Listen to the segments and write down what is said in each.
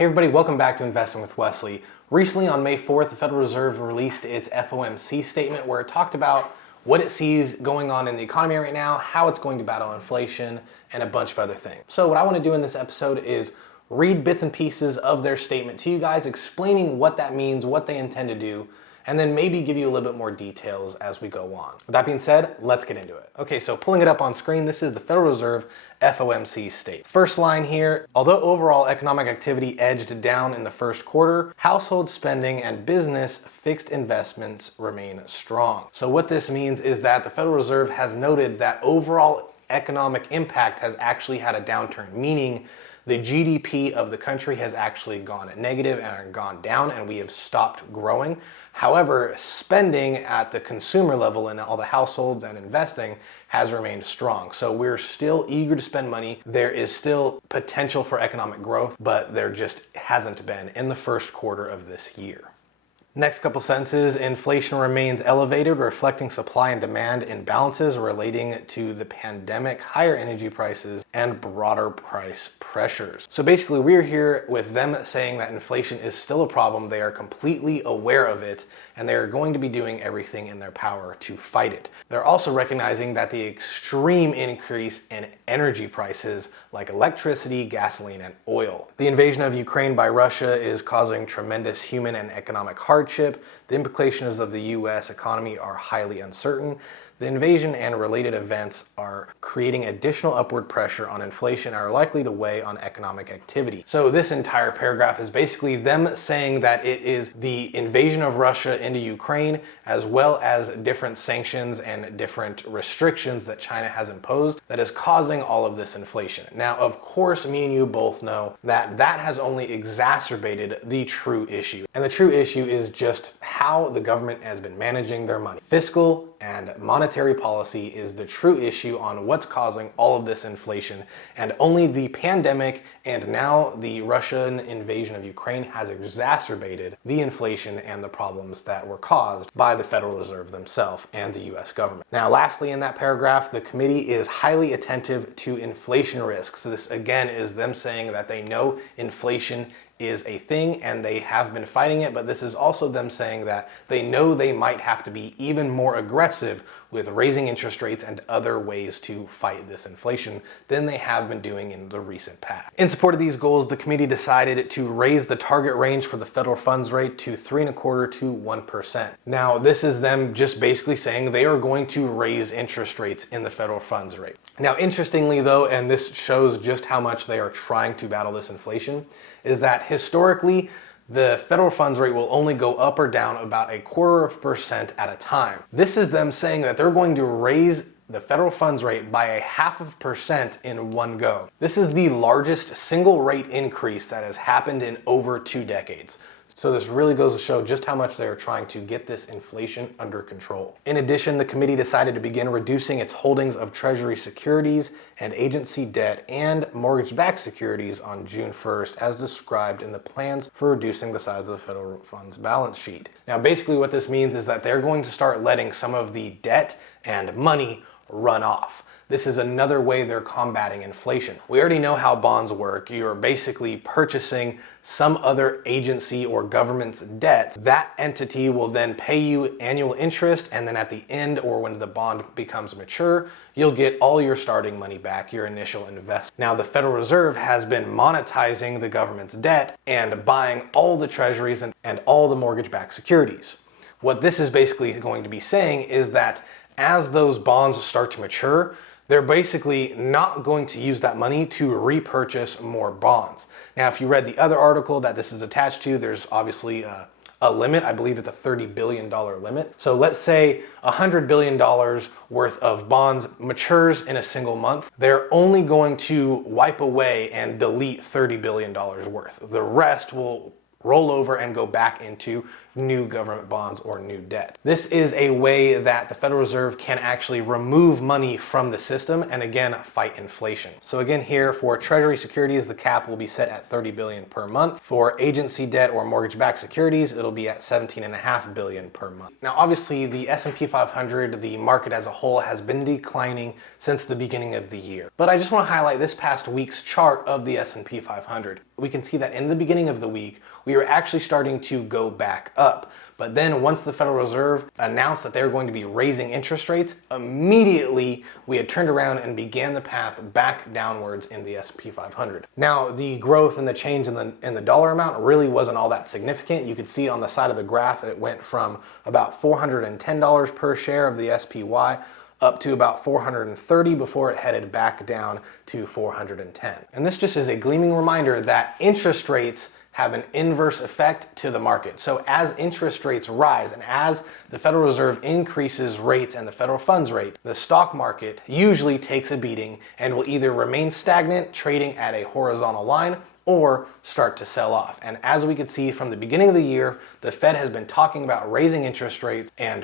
Hey everybody, welcome back to Investing with Wesley. Recently on May 4th, the Federal Reserve released its FOMC statement where it talked about what it sees going on in the economy right now, how it's going to battle inflation, and a bunch of other things. So what I want to do in this episode is read bits and pieces of their statement to you guys, explaining what that means, what they intend to do, and then maybe give you a little bit more details as we go on. With that being said, let's get into it. Okay, so pulling it up on screen, this is the Federal Reserve FOMC statement. First line here, although overall economic activity edged down in the first quarter, household spending and business fixed investments remain strong. So what this means is that the Federal Reserve has noted that overall economic impact has actually had a downturn, meaning the GDP of the country has actually gone negative and gone down, and we have stopped growing. However, spending at the consumer level in all the households and investing has remained strong. So we're still eager to spend money. There is still potential for economic growth, but there just hasn't been in the first quarter of this year. Next couple sentences, inflation remains elevated, reflecting supply and demand imbalances relating to the pandemic, higher energy prices, and broader price pressures. So basically, we're here with them saying that inflation is still a problem. They are completely aware of it, and they're going to be doing everything in their power to fight it. They're also recognizing that the extreme increase in energy prices like electricity, gasoline, and oil. The invasion of Ukraine by Russia is causing tremendous human and economic hardship. The implications of the US economy are highly uncertain. The invasion and related events are creating additional upward pressure on inflation and are likely to weigh on economic activity. So this entire paragraph is basically them saying that it is the invasion of Russia into Ukraine, as well as different sanctions and different restrictions that China has imposed, that is causing all of this inflation. Now, of course, me and you both know that that has only exacerbated the true issue. And the true issue is just how the government has been managing their money. Fiscal and monetary policy is the true issue on what's causing all of this inflation, and only the pandemic and now the Russian invasion of Ukraine has exacerbated the inflation and the problems that were caused by the Federal Reserve themselves and the US government. Now, lastly in that paragraph, the committee is highly attentive to inflation risks. So this again is them saying that they know inflation is a thing and they have been fighting it, but this is also them saying that they know they might have to be even more aggressive with raising interest rates and other ways to fight this inflation than they have been doing in the recent past. In support of these goals, the committee decided to raise the target range for the federal funds rate to 3.25% to 1%. Now, this is them just basically saying they are going to raise interest rates in the federal funds rate. Now, interestingly though, and this shows just how much they are trying to battle this inflation, is that historically, the federal funds rate will only go up or down about 0.25% at a time. This is them saying that they're going to raise the federal funds rate by 0.5% in one go. This is the largest single rate increase that has happened in over 2 decades. So this really goes to show just how much they are trying to get this inflation under control. In addition, the committee decided to begin reducing its holdings of Treasury securities and agency debt and mortgage-backed securities on June 1st, as described in the plans for reducing the size of the federal funds balance sheet. Now, basically what this means is that they're going to start letting some of the debt and money run off. This is another way they're combating inflation. We already know how bonds work. You're basically purchasing some other agency or government's debt. That entity will then pay you annual interest, and then at the end or when the bond becomes mature, you'll get all your starting money back, your initial investment. Now, the Federal Reserve has been monetizing the government's debt and buying all the treasuries and all the mortgage-backed securities. What this is basically going to be saying is that as those bonds start to mature, they're basically not going to use that money to repurchase more bonds. Now, if you read the other article that this is attached to, there's obviously a limit. I believe it's a $30 billion limit. So let's say $100 billion worth of bonds matures in a single month. They're only going to wipe away and delete $30 billion worth. The rest will roll over and go back into new government bonds or new debt. This is a way that the Federal Reserve can actually remove money from the system and again fight inflation. So again here for Treasury securities, the cap will be set at $30 billion per month. For agency debt or mortgage-backed securities, it'll be at $17.5 billion per month. Now obviously the S&P 500, the market as a whole, has been declining since the beginning of the year. But I just want to highlight this past week's chart of the S&P 500. we can see that in the beginning of the week, we were actually starting to go back up. But then once the Federal Reserve announced that they were going to be raising interest rates, immediately we had turned around and began the path back downwards in the S&P 500. Now, the growth and the change in the dollar amount really wasn't all that significant. You could see on the side of the graph, it went from about $410 per share of the SPY up to about 430 before it headed back down to 410. And this just is a gleaming reminder that interest rates have an inverse effect to the market. So as interest rates rise and as the Federal Reserve increases rates and the federal funds rate, the stock market usually takes a beating and will either remain stagnant, trading at a horizontal line, or start to sell off. And as we could see from the beginning of the year, the Fed has been talking about raising interest rates and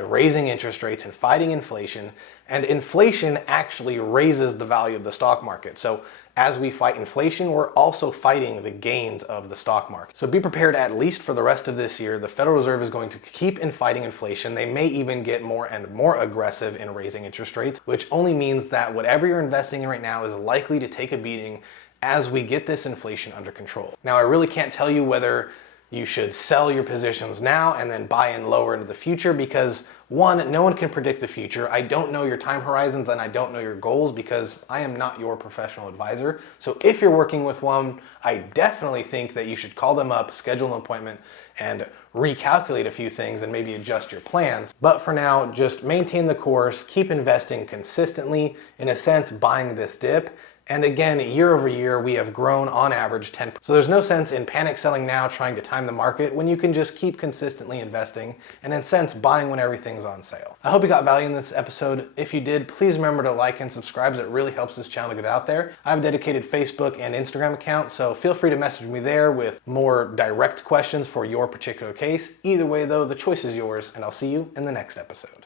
fighting inflation. And inflation actually raises the value of the stock market. So as we fight inflation, we're also fighting the gains of the stock market. So be prepared at least for the rest of this year. The Federal Reserve is going to keep fighting inflation. They may even get more and more aggressive in raising interest rates, which only means that whatever you're investing in right now is likely to take a beating as we get this inflation under control. Now, I really can't tell you whether you should sell your positions now and then buy in lower into the future because one, no one can predict the future. I don't know your time horizons and I don't know your goals because I am not your professional advisor. So if you're working with one, I definitely think that you should call them up, schedule an appointment, and recalculate a few things and maybe adjust your plans. But for now, just maintain the course, keep investing consistently, in a sense, buying this dip. And again, year over year, we have grown on average 10%. So there's no sense in panic selling now, trying to time the market when you can just keep consistently investing and in a sense buying when everything's on sale. I hope you got value in this episode. If you did, please remember to like and subscribe as it really helps this channel to get out there. I have a dedicated Facebook and Instagram account, so feel free to message me there with more direct questions for your particular case. Either way though, the choice is yours, and I'll see you in the next episode.